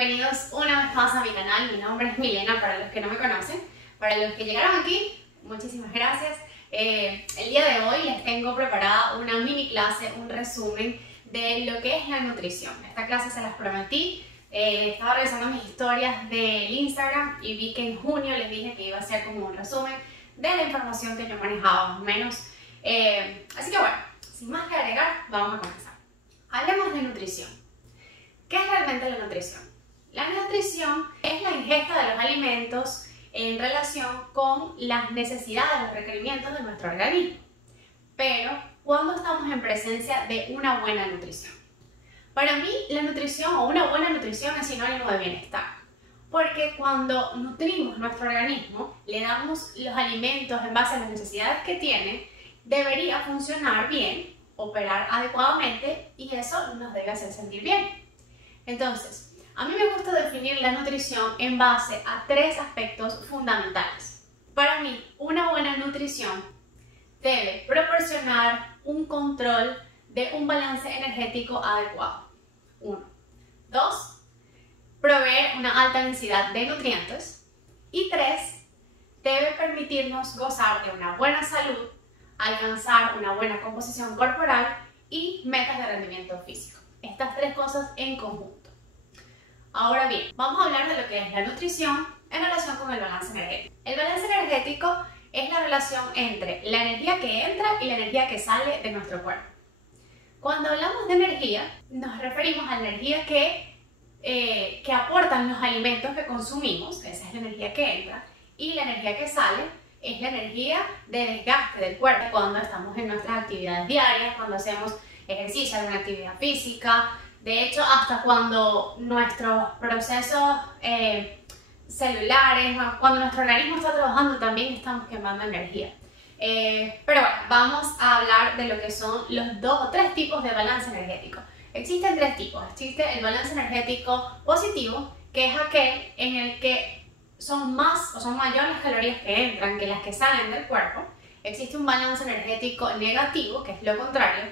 bienvenidos una vez más a mi canal. Mi nombre es Milena, para los que no me conocen. Para los que llegaron aquí, muchísimas gracias. El día de hoy les tengo preparada una mini clase, un resumen de lo que es la nutrición. Esta clase se las prometí. Estaba revisando mis historias del Instagram y vi que en junio les dije que iba a ser como un resumen de la información que yo manejaba más o menos. Así que bueno, sin más que agregar, vamos a comenzar. Hablemos de nutrición. ¿Qué es realmente la nutrición? La nutrición es la ingesta de los alimentos en relación con las necesidades, los requerimientos de nuestro organismo. Pero, ¿cuándo estamos en presencia de una buena nutrición? Para mí, la nutrición o una buena nutrición es sinónimo de bienestar. Porque cuando nutrimos nuestro organismo, le damos los alimentos en base a las necesidades que tiene, debería funcionar bien, operar adecuadamente y eso nos debe hacer sentir bien. Entonces, a mí me gusta definir la nutrición en base a tres aspectos fundamentales. Para mí, una buena nutrición debe proporcionar un control de un balance energético adecuado. 1. 2. Proveer una alta densidad de nutrientes. Y 3. Debe permitirnos gozar de una buena salud, alcanzar una buena composición corporal y metas de rendimiento físico. Estas tres cosas en conjunto. Ahora bien, vamos a hablar de lo que es la nutrición en relación con el balance energético. El balance energético es la relación entre la energía que entra y la energía que sale de nuestro cuerpo. Cuando hablamos de energía, nos referimos a la energía que aportan los alimentos que consumimos, esa es la energía que entra, y la energía que sale es la energía de desgaste del cuerpo cuando estamos en nuestras actividades diarias, cuando hacemos ejercicio, alguna actividad física. De hecho, hasta cuando nuestros procesos celulares, cuando nuestro organismo está trabajando, también estamos quemando energía. Pero bueno, vamos a hablar de lo que son los dos o tres tipos de balance energético. Existen tres tipos. Existe el balance energético positivo, que es aquel en el que son más o son mayores las calorías que entran que las que salen del cuerpo. Existe un balance energético negativo, que es lo contrario,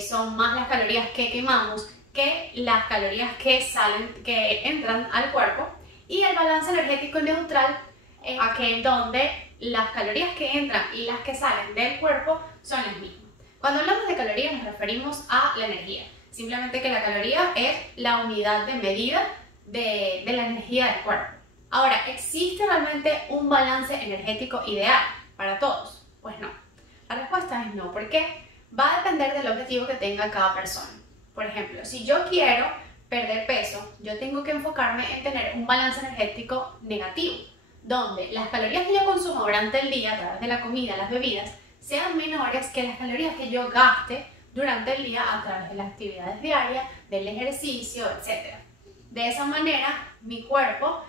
son más las calorías que quemamos que las calorías que entran al cuerpo. Y el balance energético neutral es aquel donde las calorías que entran y las que salen del cuerpo son las mismas. Cuando hablamos de calorías nos referimos a la energía. Simplemente que la caloría es la unidad de medida de la energía del cuerpo. Ahora, ¿existe realmente un balance energético ideal para todos? Pues no. La respuesta es no. ¿Por qué? Va a depender del objetivo que tenga cada persona. Por ejemplo, si yo quiero perder peso, yo tengo que enfocarme en tener un balance energético negativo, donde las calorías que yo consumo durante el día a través de la comida, las bebidas, sean menores que las calorías que yo gaste durante el día a través de las actividades diarias, del ejercicio, etc. De esa manera, mi cuerpo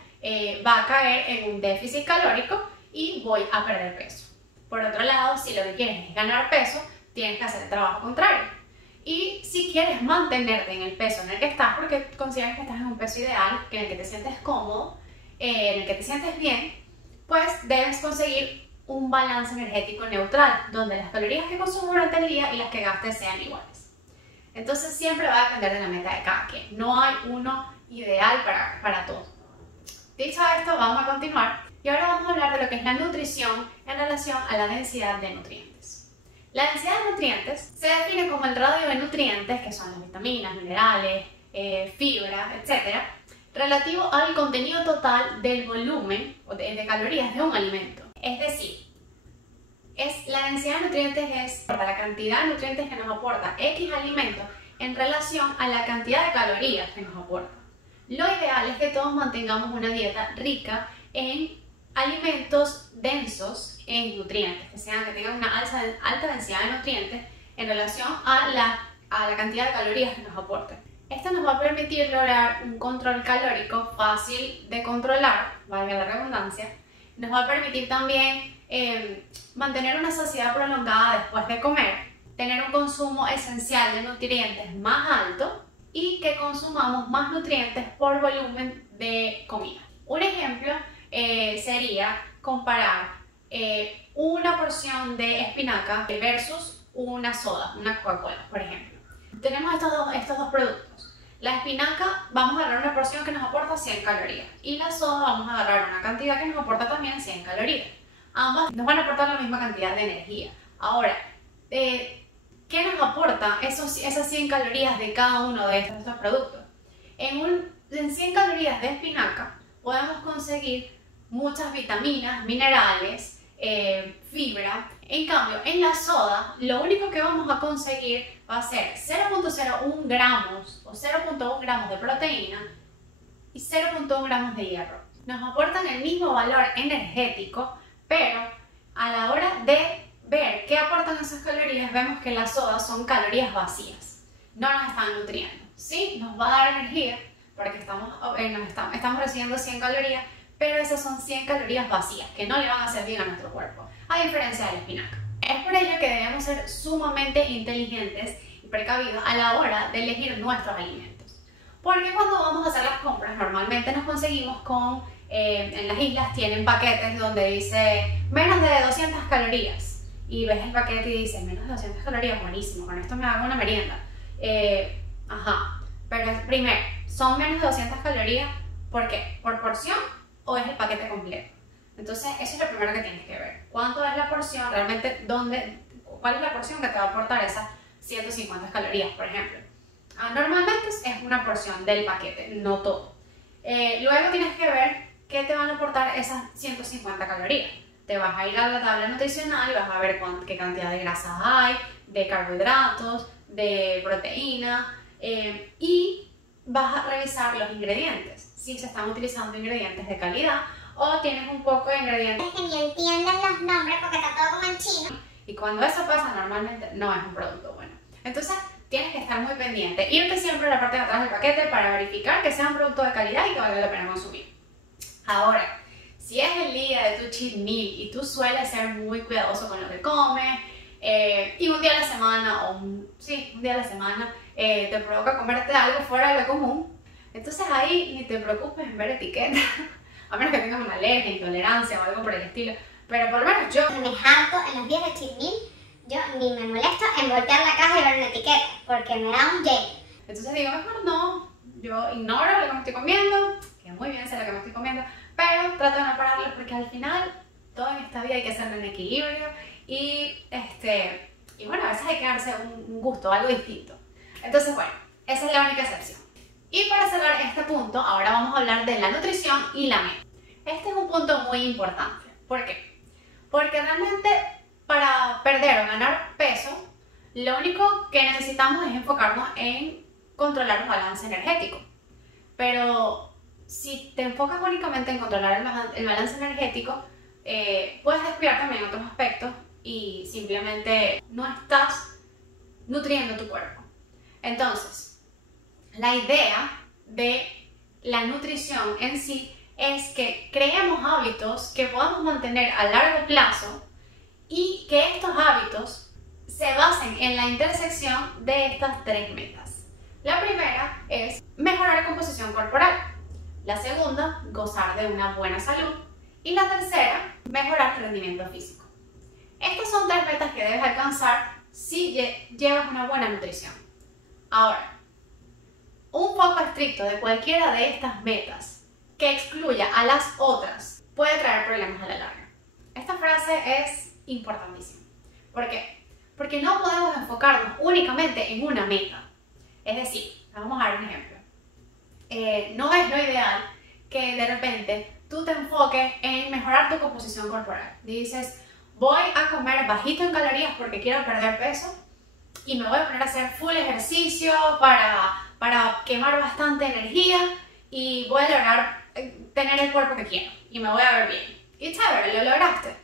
va a caer en un déficit calórico y voy a perder peso. Por otro lado, si lo que quieres es ganar peso, tienes que hacer el trabajo contrario. Y si quieres mantenerte en el peso en el que estás, porque consideras que estás en un peso ideal, en el que te sientes cómodo, en el que te sientes bien, pues debes conseguir un balance energético neutral, donde las calorías que consumes durante el día y las que gastes sean iguales. Entonces siempre va a depender de la meta de cada quien. No hay uno ideal para todos. Dicho esto, vamos a continuar y ahora vamos a hablar de lo que es la nutrición en relación a la densidad de nutrientes. La densidad de nutrientes se define como el radio de nutrientes, que son las vitaminas, minerales, fibras, etc., relativo al contenido total del volumen de calorías de un alimento. Es decir, la densidad de nutrientes es la cantidad de nutrientes que nos aporta X alimento en relación a la cantidad de calorías que nos aporta. Lo ideal es que todos mantengamos una dieta rica en alimentos densos en nutrientes, que tengan una alta densidad de nutrientes en relación a la cantidad de calorías que nos aporten. Esto nos va a permitir lograr un control calórico fácil de controlar, valga la redundancia. Nos va a permitir también mantener una saciedad prolongada después de comer, tener un consumo esencial de nutrientes más alto y que consumamos más nutrientes por volumen de comida. Un ejemplo sería comparar una porción de espinaca versus una soda, una Coca-Cola, por ejemplo. Tenemos estos dos productos. La espinaca vamos a agarrar una porción que nos aporta 100 calorías y la soda vamos a agarrar una cantidad que nos aporta también 100 calorías. Ambas nos van a aportar la misma cantidad de energía. Ahora, ¿qué nos aporta esas 100 calorías de cada uno de estos productos? En 100 calorías de espinaca podemos conseguir muchas vitaminas, minerales, fibra. En cambio, en la soda, lo único que vamos a conseguir va a ser 0.01 gramos o 0.1 gramos de proteína y 0.1 gramos de hierro. Nos aportan el mismo valor energético, pero a la hora de ver qué aportan esas calorías, vemos que las sodas son calorías vacías. No nos están nutriendo. Sí, nos va a dar energía porque estamos recibiendo 100 calorías, pero esas son 100 calorías vacías que no le van a hacer bien a nuestro cuerpo, a diferencia de la espinaca. Es por ello que debemos ser sumamente inteligentes y precavidos a la hora de elegir nuestros alimentos. Porque cuando vamos a hacer las compras, normalmente nos conseguimos con, en las islas tienen paquetes donde dice menos de 200 calorías. Y ves el paquete y dices, menos de 200 calorías, buenísimo, con esto me hago una merienda. Pero primero, ¿son menos de 200 calorías? ¿Por qué? ¿Por porción o es el paquete completo? Entonces, eso es lo primero que tienes que ver. ¿Cuánto es la porción? Realmente, ¿cuál es la porción que te va a aportar esas 150 calorías, por ejemplo? Normalmente es una porción del paquete, no todo. Luego tienes que ver qué te van a aportar esas 150 calorías. Te vas a ir a la tabla nutricional y vas a ver qué cantidad de grasas hay, de carbohidratos, de proteína y vas a revisar los ingredientes. Si se están utilizando ingredientes de calidad o tienes un poco de ingredientes que ni entienden los nombres porque está todo como en chino. Y cuando eso pasa, normalmente no es un producto bueno. Entonces, tienes que estar muy pendiente. Irte siempre a la parte de atrás del paquete para verificar que sea un producto de calidad y que valga la pena consumir. Ahora, si es el día de tu cheat meal y tú sueles ser muy cuidadoso con lo que comes y un día a la semana, un día a la semana te provoca comerte algo fuera de lo común, entonces ahí ni te preocupes en ver etiquetas, a menos que tengas una alergia, intolerancia o algo por el estilo. Pero por lo menos yo me harto en los días de cheat meal, yo ni me molesto en voltear la caja y ver una etiqueta porque me da un yay. Entonces digo, mejor no, yo ignoro lo que me estoy comiendo, que muy bien sé lo que me estoy comiendo, pero trato de no pararlo porque al final todo en esta vida hay que hacerlo en equilibrio y bueno, a veces hay que darse un gusto, algo distinto. Entonces bueno, esa es la única excepción. Y para cerrar este punto, ahora vamos a hablar de la nutrición y la meta. Este es un punto muy importante. ¿Por qué? Porque realmente para perder o ganar peso, lo único que necesitamos es enfocarnos en controlar un balance energético. Pero si te enfocas únicamente en controlar el balance energético, puedes descuidar también otros aspectos y simplemente no estás nutriendo tu cuerpo. Entonces, la idea de la nutrición en sí es que creemos hábitos que podamos mantener a largo plazo y que estos hábitos se basen en la intersección de estas tres metas. La primera es mejorar la composición corporal. La segunda, gozar de una buena salud. Y la tercera, mejorar tu rendimiento físico. Estas son tres metas que debes alcanzar si llevas una buena nutrición. Ahora, un foco estricto de cualquiera de estas metas que excluya a las otras puede traer problemas a la larga. Esta frase es importantísima. ¿Por qué? Porque no podemos enfocarnos únicamente en una meta. Es decir, vamos a dar un ejemplo. No es lo ideal que de repente tú te enfoques en mejorar tu composición corporal. Dices, voy a comer bajito en calorías porque quiero perder peso y me voy a poner a hacer full ejercicio para quemar bastante energía y voy a lograr tener el cuerpo que quiero y me voy a ver bien. Y chévere, lo lograste.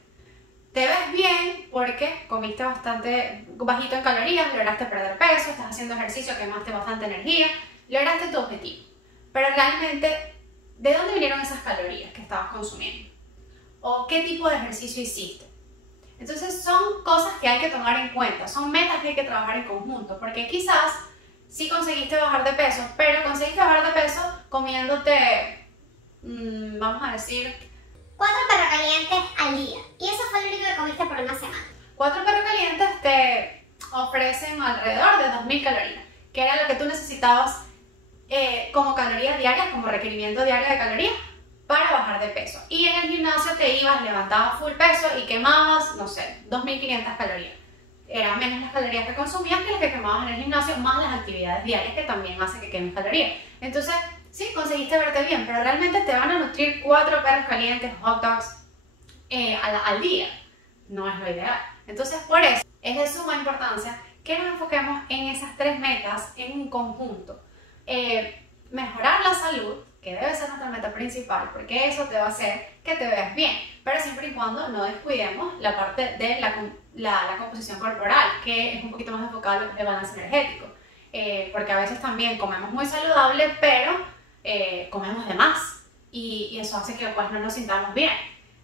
Te ves bien porque comiste bastante bajito en calorías, lograste perder peso, estás haciendo ejercicio, quemaste bastante energía, lograste tu objetivo. Pero realmente, ¿de dónde vinieron esas calorías que estabas consumiendo? ¿O qué tipo de ejercicio hiciste? Entonces son cosas que hay que tomar en cuenta, son metas que hay que trabajar en conjunto, porque quizás sí conseguiste bajar de peso, pero conseguiste bajar de peso comiéndote, vamos a decir, 4 perros calientes al día. Y eso fue lo único que comiste por una semana. 4 perros calientes te ofrecen alrededor de 2000 calorías, que era lo que tú necesitabas como calorías diarias, como requerimiento diario de calorías para bajar de peso. Y en el gimnasio te ibas, levantabas full peso y quemabas, no sé, 2500 calorías. Eran menos las calorías que consumías que las que quemabas en el gimnasio, más las actividades diarias que también hacen que quemes calorías. Entonces, sí, conseguiste verte bien, pero realmente te van a nutrir 4 perros calientes, hot dogs al día. No es lo ideal. Entonces, por eso es de suma importancia que nos enfoquemos en esas 3 metas en un conjunto. Mejorar la salud, que debe ser nuestra meta principal, porque eso te va a hacer que te veas bien, pero siempre y cuando no descuidemos la parte de la composición corporal, que es un poquito más enfocada en el balance energético, porque a veces también comemos muy saludable, pero comemos de más, y eso hace que pues no nos sintamos bien.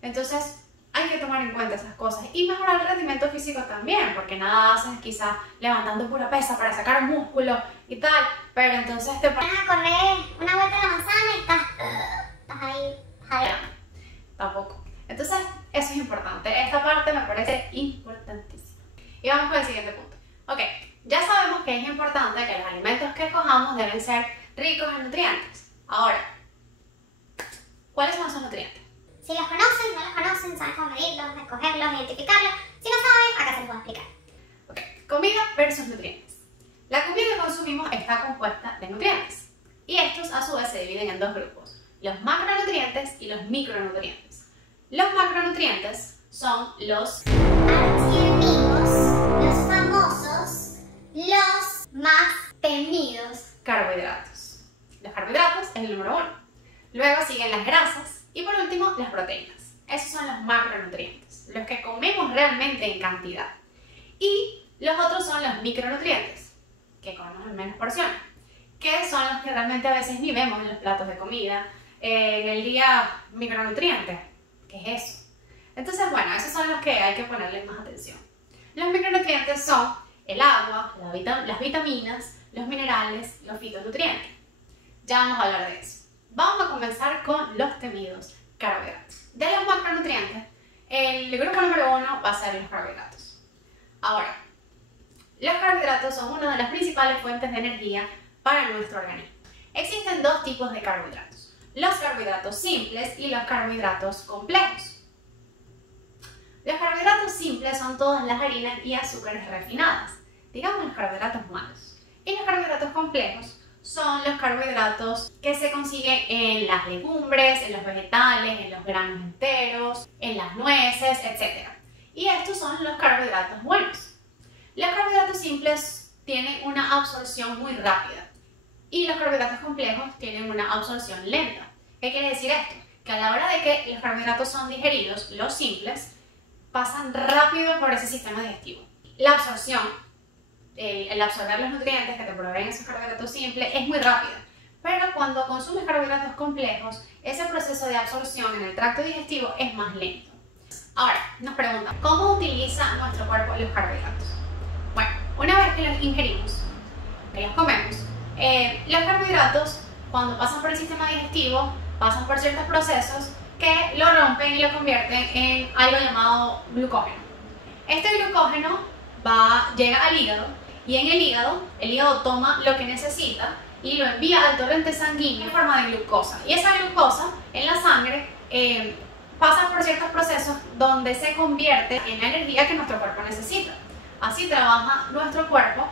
Entonces hay que tomar en cuenta esas cosas y mejorar el rendimiento físico también, porque nada haces quizás levantando pura pesa para sacar músculo y tal, pero entonces te Vas a correr una vuelta a la manzana y estás ahí jadeando. Tampoco. Entonces eso es importante, esta parte me parece importantísima. Y vamos con el siguiente punto. Ok, ya sabemos que es importante que los alimentos que escojamos deben ser ricos en nutrientes. Ahora, ¿cuáles son esos nutrientes? Si los conocen, no los conocen, saben cómo medirlos, escogerlos, identificarlos. Si no saben, acá se los voy a explicar. Ok, comida versus nutrientes. La comida que consumimos está compuesta de nutrientes. Y estos a su vez se dividen en 2 grupos, los macronutrientes y los micronutrientes. Los macronutrientes son los archienemigos, los famosos, los más temidos. carbohidratos. Los carbohidratos es el número 1. Luego siguen las grasas. Y por último, las proteínas. Esos son los macronutrientes, los que comemos realmente en cantidad. Y los otros son los micronutrientes, que comemos en menos porciones, que son los que realmente a veces ni vemos en los platos de comida. En el día, micronutrientes, ¿qué es eso? Entonces, bueno, esos son los que hay que ponerle más atención. Los micronutrientes son el agua, las vitaminas, los minerales, los fitonutrientes. Ya vamos a hablar de eso. Vamos a comenzar con los temidos carbohidratos. De los macronutrientes, el grupo número 1 va a ser los carbohidratos. Ahora, los carbohidratos son una de las principales fuentes de energía para nuestro organismo. Existen 2 tipos de carbohidratos, los carbohidratos simples y los carbohidratos complejos. Los carbohidratos simples son todas las harinas y azúcares refinadas, digamos los carbohidratos malos. Y los carbohidratos complejos son los carbohidratos que se consiguen en las legumbres, en los vegetales, en los granos enteros, en las nueces, etc. Y estos son los carbohidratos buenos. Los carbohidratos simples tienen una absorción muy rápida y los carbohidratos complejos tienen una absorción lenta. ¿Qué quiere decir esto? Que a la hora de que los carbohidratos son digeridos, los simples, pasan rápido por ese sistema digestivo. La absorción, el absorber los nutrientes que te proveen esos carbohidratos simples es muy rápido, pero cuando consumes carbohidratos complejos, ese proceso de absorción en el tracto digestivo es más lento. Ahora, nos preguntan, ¿cómo utiliza nuestro cuerpo los carbohidratos? Bueno, una vez que los ingerimos, que los comemos, los carbohidratos, cuando pasan por el sistema digestivo, pasan por ciertos procesos que lo rompen y lo convierten en algo llamado glucógeno. Este glucógeno llega al hígado, y en el hígado toma lo que necesita y lo envía al torrente sanguíneo en forma de glucosa. Y esa glucosa en la sangre pasa por ciertos procesos donde se convierte en la energía que nuestro cuerpo necesita. Así trabaja nuestro cuerpo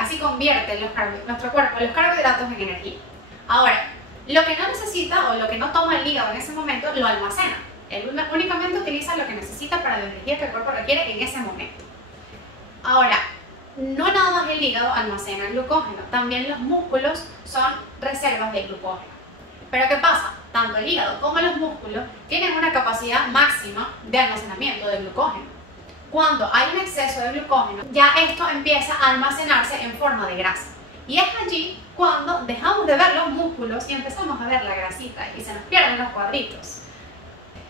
así convierte nuestro cuerpo los carbohidratos en energía. Ahora, lo que no necesita o lo que no toma el hígado en ese momento lo almacena. Él únicamente utiliza lo que necesita para la energía que el cuerpo requiere en ese momento. Ahora, no nada más el hígado almacena el glucógeno, también los músculos son reservas de glucógeno. Pero ¿qué pasa? Tanto el hígado como los músculos tienen una capacidad máxima de almacenamiento de glucógeno. Cuando hay un exceso de glucógeno, ya esto empieza a almacenarse en forma de grasa. Y es allí cuando dejamos de ver los músculos y empezamos a ver la grasita y se nos pierden los cuadritos.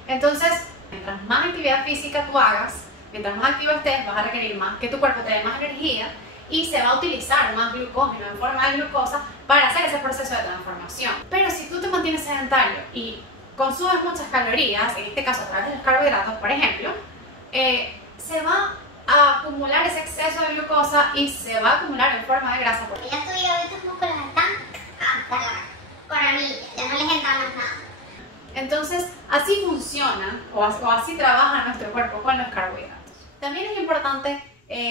Entonces, mientras más actividad física tú hagas, mientras más activo estés, vas a requerir más, que tu cuerpo te dé más energía y se va a utilizar más glucógeno en forma de glucosa para hacer ese proceso de transformación. Pero si tú te mantienes sedentario y consumes muchas calorías, en este caso a través de los carbohidratos, por ejemplo, se va a acumular ese exceso de glucosa y se va a acumular en forma de grasa. Porque ya tu hígado y tus músculos Entonces, así funciona o así trabaja nuestro cuerpo con los carbohidratos. También es importante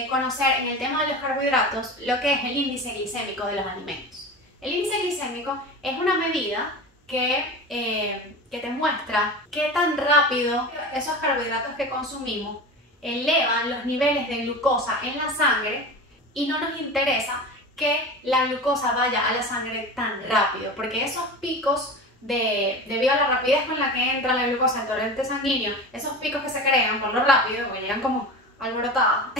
conocer en el tema de los carbohidratos lo que es el índice glicémico de los alimentos. El índice glicémico es una medida que te muestra qué tan rápido esos carbohidratos que consumimos elevan los niveles de glucosa en la sangre, y no nos interesa que la glucosa vaya a la sangre tan rápido, porque esos picos debido a la rapidez con la que entra la glucosa al torrente sanguíneo, esos picos que se crean por lo rápido, porque llegan como alborotadas,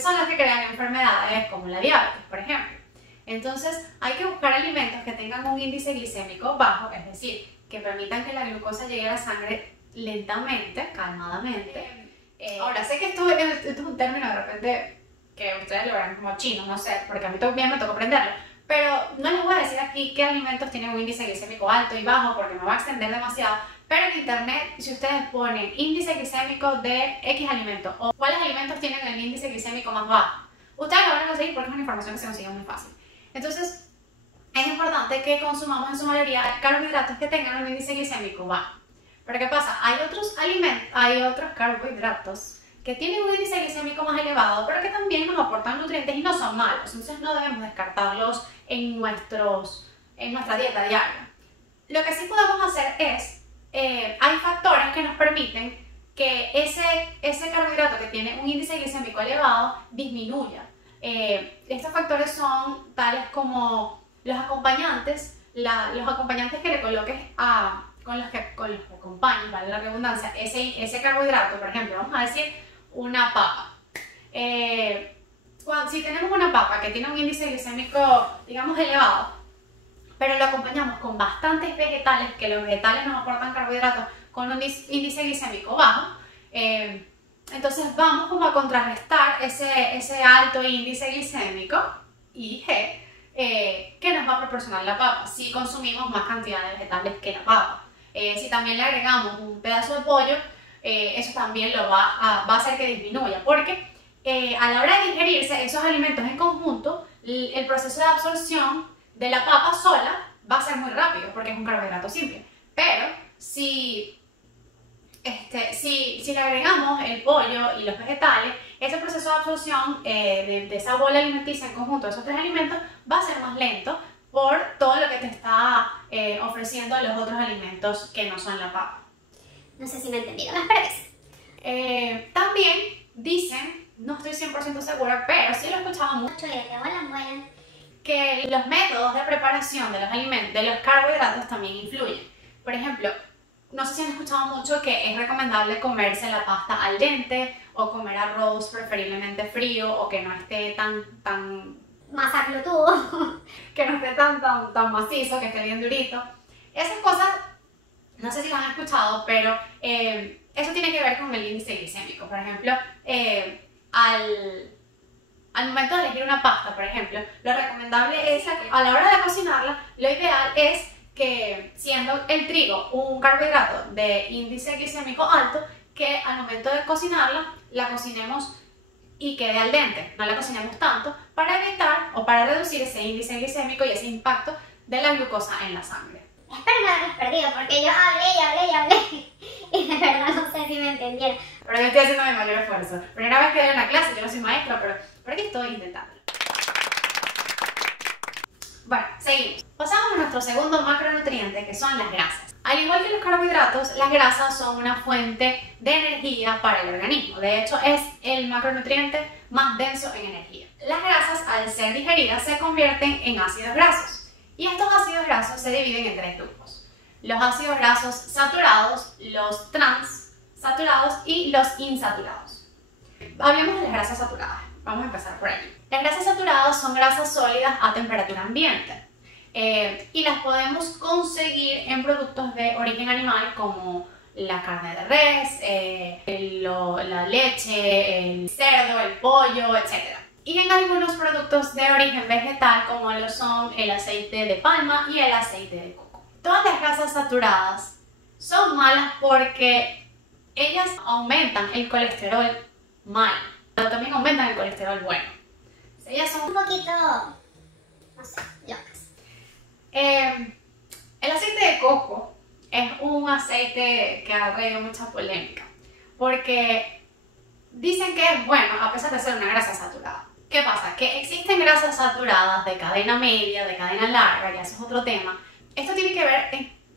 son los que crean enfermedades como la diabetes, por ejemplo. Entonces hay que buscar alimentos que tengan un índice glicémico bajo, es decir, que permitan que la glucosa llegue a la sangre lentamente, calmadamente. Ahora, sé que esto es un término de repente que ustedes lo verán como chino, no sé, porque a mí también me tocó aprenderlo, pero no les voy a decir aquí qué alimentos tienen un índice glicémico alto y bajo porque me va a extender demasiado, pero en internet, si ustedes ponen índice glicémico de X alimentos o cuáles alimentos tienen el índice glicémico más bajo, ustedes lo van a conseguir porque es una información que se consigue muy fácil. Entonces, es importante que consumamos en su mayoría carbohidratos que tengan un índice glicémico bajo. Pero ¿qué pasa? Hay otros carbohidratos que tienen un índice glicémico más elevado, pero que también nos aportan nutrientes y no son malos. Entonces no debemos descartarlos en nuestra dieta diaria. Lo que sí podemos hacer es, hay factores que nos permiten que ese carbohidrato que tiene un índice glicémico elevado disminuya. Estos factores son tales como los acompañantes que le coloques con los que acompañen, vale la redundancia, ese carbohidrato. Por ejemplo, vamos a decir una papa. Si tenemos una papa que tiene un índice glicémico, digamos, elevado, pero lo acompañamos con bastantes vegetales, que los vegetales nos aportan carbohidratos con un índice glicémico bajo, entonces vamos como a contrarrestar ese alto índice glicémico, IG, que nos va a proporcionar la papa si consumimos más cantidad de vegetales que la papa. Si también le agregamos un pedazo de pollo, eso también lo va a hacer que disminuya, porque a la hora de digerirse esos alimentos en conjunto, el proceso de absorción de la papa sola va a ser muy rápido porque es un carbohidrato simple. Pero si le agregamos el pollo y los vegetales, ese proceso de absorción de esa bola alimenticia en conjunto de esos tres alimentos va a ser más lento por todo lo que te está ofreciendo los otros alimentos que no son la papa. No sé si me entendieron, espero que sí. También dicen, no estoy 100% segura, pero sí lo he escuchado mucho, que los métodos de preparación de los alimentos, de los carbohidratos, también influyen. Por ejemplo, no sé si han escuchado mucho que es recomendable comerse la pasta al dente o comer arroz preferiblemente frío o que no esté tan masaclotudo, que no esté tan macizo, que esté bien durito. Esas cosas, no sé si las han escuchado, pero eso tiene que ver con el índice glicémico. Por ejemplo, al momento de elegir una pasta, por ejemplo, lo recomendable es que a la hora de cocinarla, lo ideal es que, siendo el trigo un carbohidrato de índice glicémico alto, que al momento de cocinarla, la cocinemos y quede al dente, no la cocinemos tanto, para evitar o para reducir ese índice glicémico y ese impacto de la glucosa en la sangre. Espero no haberlos perdido, porque yo hablé y de verdad no sé si me entendieron. Pero yo estoy haciendo mi mayor esfuerzo. Primera vez que doy una clase, yo no soy maestra, pero aquí estoy intentando. Bueno, seguimos. Pasamos a nuestro segundo macronutriente, que son las grasas. Al igual que los carbohidratos, las grasas son una fuente de energía para el organismo. De hecho, es el macronutriente más denso en energía. Las grasas, al ser digeridas, se convierten en ácidos grasos. Y estos ácidos grasos se dividen en tres grupos: los ácidos grasos saturados, los transaturados y los insaturados. Hablemos de las grasas saturadas. Vamos a empezar por aquí. Las grasas saturadas son grasas sólidas a temperatura ambiente y las podemos conseguir en productos de origen animal como la carne de res, la leche, el cerdo, el pollo, etc. Y en algunos productos de origen vegetal como lo son el aceite de palma y el aceite de coco. Todas las grasas saturadas son malas porque ellas aumentan el colesterol mal, pero también aumentan el colesterol bueno. Ellas son un poquito, no sé, locas. El aceite de coco es aceite que ha traído mucha polémica, porque dicen que es bueno a pesar de ser una grasa saturada. ¿Qué pasa? Que existen grasas saturadas de cadena media, de cadena larga, ya eso es otro tema. Esto tiene que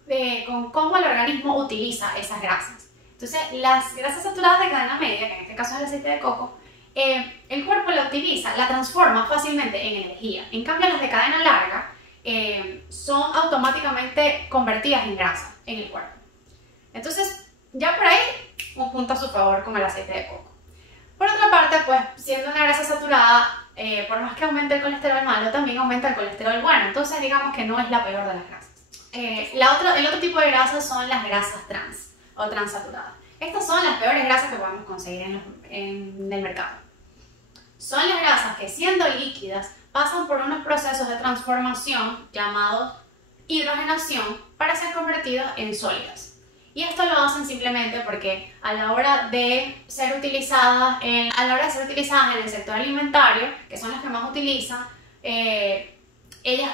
ver con cómo el organismo utiliza esas grasas. Entonces, las grasas saturadas de cadena media, que en este caso es el aceite de coco, el cuerpo la utiliza, la transforma fácilmente en energía. En cambio, las de cadena larga son automáticamente convertidas en grasa en el cuerpo. Entonces, ya por ahí, un punto a su favor con el aceite de coco. Por otra parte, pues siendo una grasa saturada, por más que aumente el colesterol malo, también aumenta el colesterol bueno. Entonces, digamos que no es la peor de las grasas. El otro tipo de grasas son las grasas trans o transaturadas. Estas son las peores grasas que podemos conseguir en el mercado. Son las grasas que, siendo líquidas, pasan por unos procesos de transformación llamados hidrogenación para ser convertidos en sólidas. Y esto lo hacen simplemente porque a la hora de ser utilizadas en el sector alimentario, que son las que más utilizan, ellas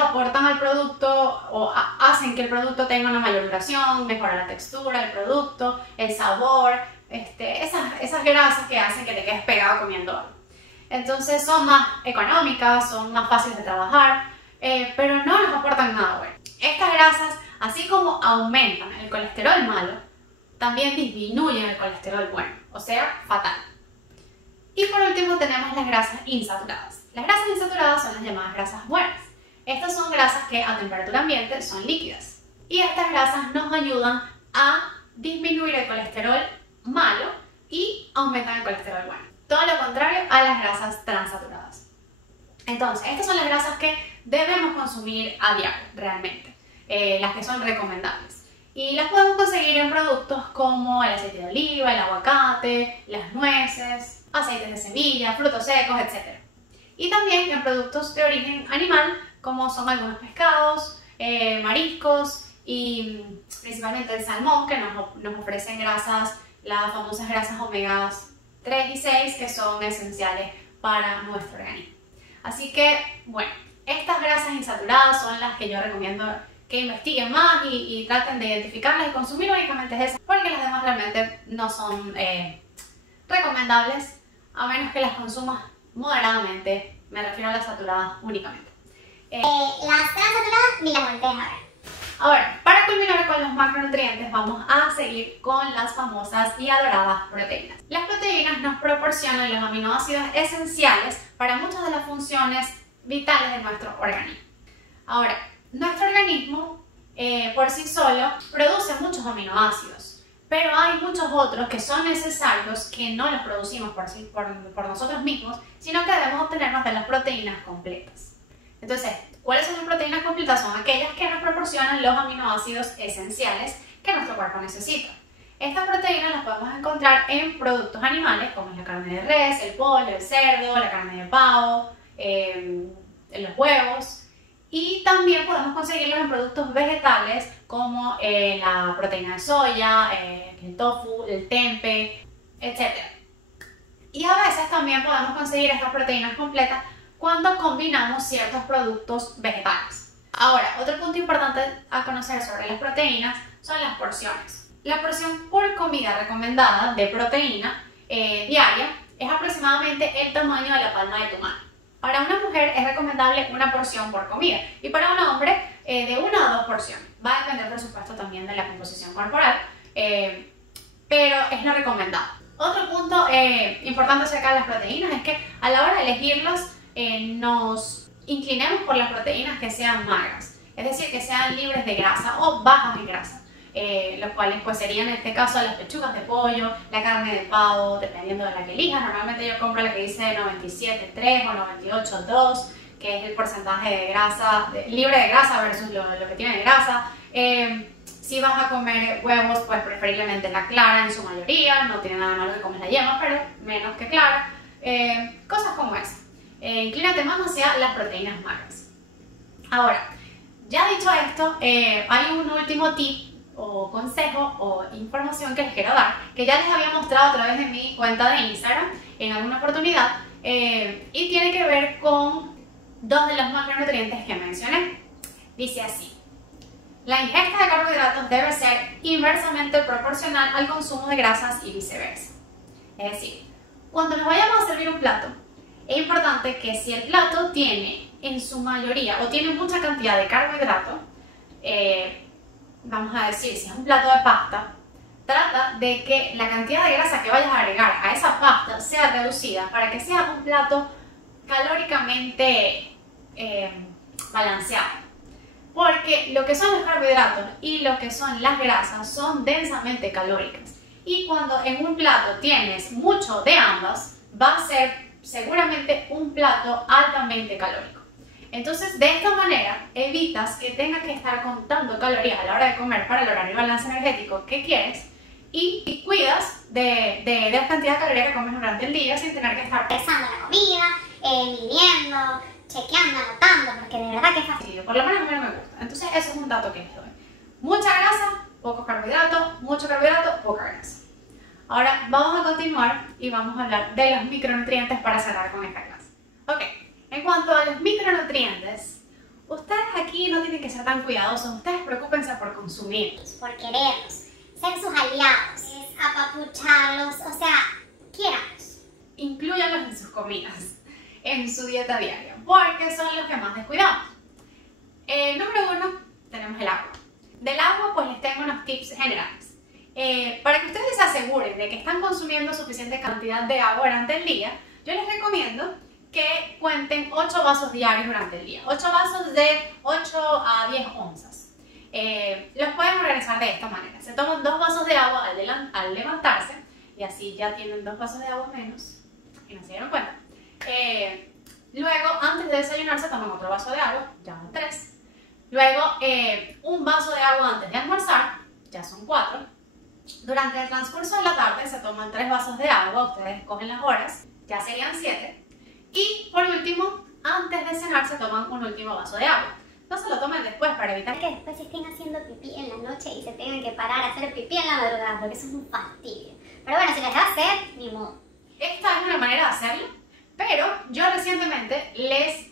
aportan al producto o hacen que el producto tenga una mayor duración, mejora la textura del producto, el sabor, esas grasas que hacen que te quedes pegado comiendo algo. Entonces son más económicas, son más fáciles de trabajar, pero no les aportan nada bueno. Estas grasas, así como aumentan el colesterol malo, también disminuyen el colesterol bueno, o sea, fatal. Y por último tenemos las grasas insaturadas. Las grasas insaturadas son las llamadas grasas buenas. Estas son grasas que a temperatura ambiente son líquidas. Y estas grasas nos ayudan a disminuir el colesterol malo y aumentan el colesterol bueno. Todo lo contrario a las grasas transaturadas. Entonces, estas son las grasas que debemos consumir a diario, realmente. Las que son recomendables. Y las podemos conseguir en productos como el aceite de oliva, el aguacate, las nueces, aceites de semilla, frutos secos, etc. Y también en productos de origen animal, como son algunos pescados, mariscos y principalmente el salmón, que nos ofrecen grasas, las famosas grasas omega 3 y 6, que son esenciales para nuestro organismo. Así que, bueno, estas grasas insaturadas son las que yo recomiendo que investiguen más y traten de identificarlas y consumir únicamente esas, porque las demás realmente no son recomendables, a menos que las consumas moderadamente. Me refiero a las saturadas únicamente. Las transaturadas ni las voltees a ver. Ahora, para culminar con los macronutrientes, vamos a seguir con las famosas y adoradas proteínas. Las proteínas nos proporcionan los aminoácidos esenciales para muchas de las funciones vitales de nuestro organismo. Ahora, nuestro organismo por sí solo produce muchos aminoácidos, pero hay muchos otros que son necesarios que no los producimos por nosotros mismos, sino que debemos obtenerlos de las proteínas completas. Entonces, ¿cuáles son las proteínas completas? Son aquellas que nos proporcionan los aminoácidos esenciales que nuestro cuerpo necesita. Estas proteínas las podemos encontrar en productos animales, como es la carne de res, el pollo, el cerdo, la carne de pavo, los huevos. Y también podemos conseguirlos en productos vegetales como la proteína de soya, el tofu, el tempeh, etc. Y a veces también podemos conseguir estas proteínas completas cuando combinamos ciertos productos vegetales. Ahora, otro punto importante a conocer sobre las proteínas son las porciones. La porción por comida recomendada de proteína diaria es aproximadamente el tamaño de la palma de tu mano. Para una mujer es recomendable una porción por comida y para un hombre de 1 a 2 porciones. Va a depender, por supuesto, también de la composición corporal, pero es lo recomendado. Otro punto importante acerca de las proteínas es que a la hora de elegirlas nos inclinemos por las proteínas que sean magras, es decir, que sean libres de grasa o bajas en grasa. Los cuales pues serían en este caso las pechugas de pollo, la carne de pavo, dependiendo de la que elijas. Normalmente yo compro la que dice 97,3 o 98,2, que es el porcentaje de grasa, libre de grasa versus lo que tiene de grasa. Si vas a comer huevos, pues preferiblemente la clara en su mayoría, no tiene nada malo que comes la yema, pero menos que clara. Cosas como esa. Inclínate más hacia las proteínas magras. Ahora, ya dicho esto, hay un último tip o consejo o información que les quiero dar, que ya les había mostrado a través de mi cuenta de Instagram en alguna oportunidad, y tiene que ver con 2 de los macronutrientes que mencioné. Dice así: La ingesta de carbohidratos debe ser inversamente proporcional al consumo de grasas y viceversa. Es decir, cuando nos vayamos a servir un plato, es importante que si el plato tiene en su mayoría o tiene mucha cantidad de carbohidratos, vamos a decir, si es un plato de pasta, trata de que la cantidad de grasa que vayas a agregar a esa pasta sea reducida para que sea un plato calóricamente balanceado. Porque lo que son los carbohidratos y lo que son las grasas son densamente calóricas. Y cuando en un plato tienes mucho de ambas, va a ser seguramente un plato altamente calórico. Entonces, de esta manera, evitas que tengas que estar contando calorías a la hora de comer para lograr el balance energético que quieres y cuidas de la cantidad de calorías que comes durante el día sin tener que estar pesando la comida, midiendo, chequeando, anotando, porque de verdad que es fácil. por lo menos a mí no me gusta. Entonces, eso es un dato que les doy. Mucha grasa, pocos carbohidratos, mucho carbohidrato, poca grasa. Ahora vamos a continuar y vamos a hablar de los micronutrientes para cerrar con esta clase. Ok, en cuanto a los micronutrientes, ustedes aquí no tienen que ser tan cuidadosos, ustedes preocúpense por consumirlos. Por quererlos, ser sus aliados, apapucharlos, o sea, quiéranlos. Inclúyanlos en sus comidas, en su dieta diaria, porque son los que más descuidamos. Número 1, tenemos el agua. Del agua, pues les tengo unos tips generales. Para que ustedes se aseguren de que están consumiendo suficiente cantidad de agua durante el día, yo les recomiendo que cuenten 8 vasos diarios durante el día. 8 vasos de 8 a 10 onzas. Los pueden organizar de esta manera. Se toman 2 vasos de agua al levantarse y así ya tienen 2 vasos de agua menos y no se dieron cuenta. Luego, antes de desayunar, se toman otro vaso de agua, ya van 3. Luego, un vaso de agua antes de almorzar, ya son 4. Durante el transcurso de la tarde se toman 3 vasos de agua, ustedes cogen las horas, ya serían 7. Y por último, antes de cenar se toman un último vaso de agua. No se lo tomen después para evitar que después estén haciendo pipí en la noche y se tengan que parar a hacer pipí en la madrugada, porque eso es un fastidio. Pero bueno, si les da sed, ni modo. Esta es una manera de hacerlo, pero yo recientemente les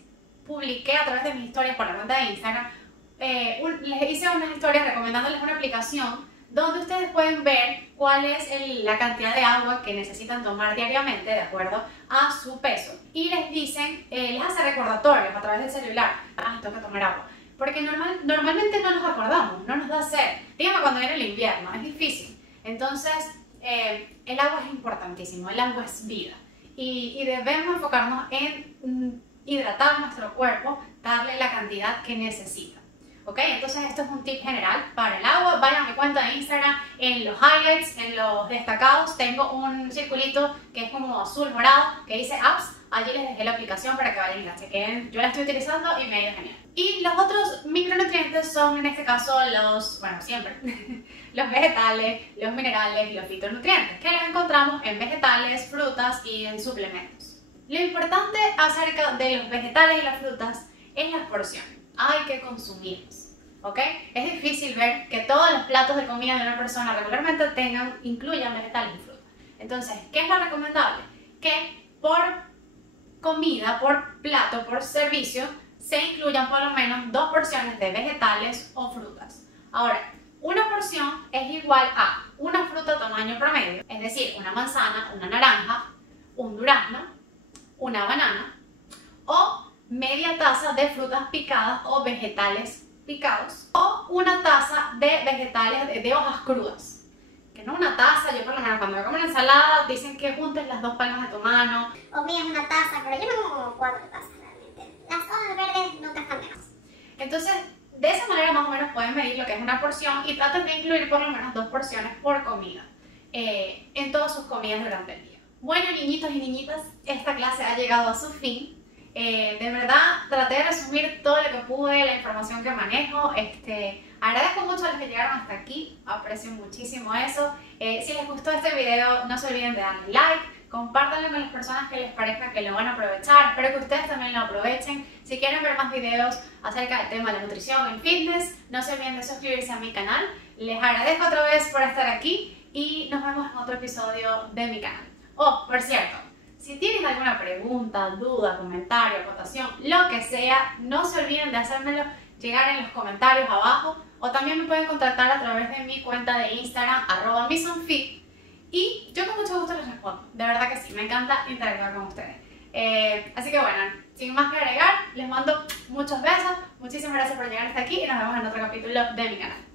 publiqué a través de mis historias por la cuenta de Instagram, les hice unas historias recomendándoles una aplicación donde ustedes pueden ver cuál es la cantidad de agua que necesitan tomar diariamente de acuerdo a su peso. Y les dicen, les hace recordatorios a través del celular, tengo que tomar agua. Porque normalmente no nos acordamos, no nos da sed. Dígame cuando viene el invierno, es difícil. Entonces, el agua es importantísimo, el agua es vida. Y debemos enfocarnos en hidratar nuestro cuerpo, darle la cantidad que necesita. ¿Ok? Entonces esto es un tip general para el agua. Vayan a mi cuenta de Instagram, en los highlights, en los destacados, tengo un circulito que es como azul morado que dice apps. Allí les dejé la aplicación para que vayan y la chequen. Yo la estoy utilizando y me ha ido genial. Y los otros micronutrientes son en este caso siempre, los vegetales, los minerales y los fitonutrientes, que los encontramos en vegetales, frutas y en suplementos. Lo importante acerca de los vegetales y las frutas es las porciones. Hay que consumirlos, ¿ok? Es difícil ver que todos los platos de comida de una persona regularmente incluyan vegetales y frutas. Entonces, ¿qué es lo recomendable? Que por comida, por plato, por servicio, se incluyan por lo menos 2 porciones de vegetales o frutas. Ahora, una porción es igual a una fruta tamaño promedio, es decir, una manzana, una naranja, un durazno, una banana o media taza de frutas picadas o vegetales picados o una taza de vegetales de hojas crudas. Que no una taza, yo por lo menos cuando me como una ensalada dicen que juntes las 2 palmas de tu mano. O mides una taza, pero yo me como como 4 tazas realmente. Las hojas verdes nunca están de más. Entonces, de esa manera más o menos pueden medir lo que es una porción y traten de incluir por lo menos 2 porciones por comida en todas sus comidas durante el día. Bueno, niñitos y niñitas, esta clase ha llegado a su fin. De verdad, traté de resumir todo lo que pude, la información que manejo. Agradezco mucho a los que llegaron hasta aquí, aprecio muchísimo eso. Si les gustó este video, no se olviden de darle like, compártanlo con las personas que les parezca que lo van a aprovechar. Espero que ustedes también lo aprovechen. Si quieren ver más videos acerca del tema de la nutrición y fitness, no se olviden de suscribirse a mi canal. Les agradezco otra vez por estar aquí y nos vemos en otro episodio de mi canal. Oh, por cierto, si tienen alguna pregunta, duda, comentario, acotación, lo que sea, no se olviden de hacérmelo llegar en los comentarios abajo, o también me pueden contactar a través de mi cuenta de Instagram, @misonfit, y yo con mucho gusto les respondo. De verdad que sí, me encanta interactuar con ustedes. Así que bueno, sin más que agregar, les mando muchos besos, muchísimas gracias por llegar hasta aquí y nos vemos en otro capítulo de mi canal.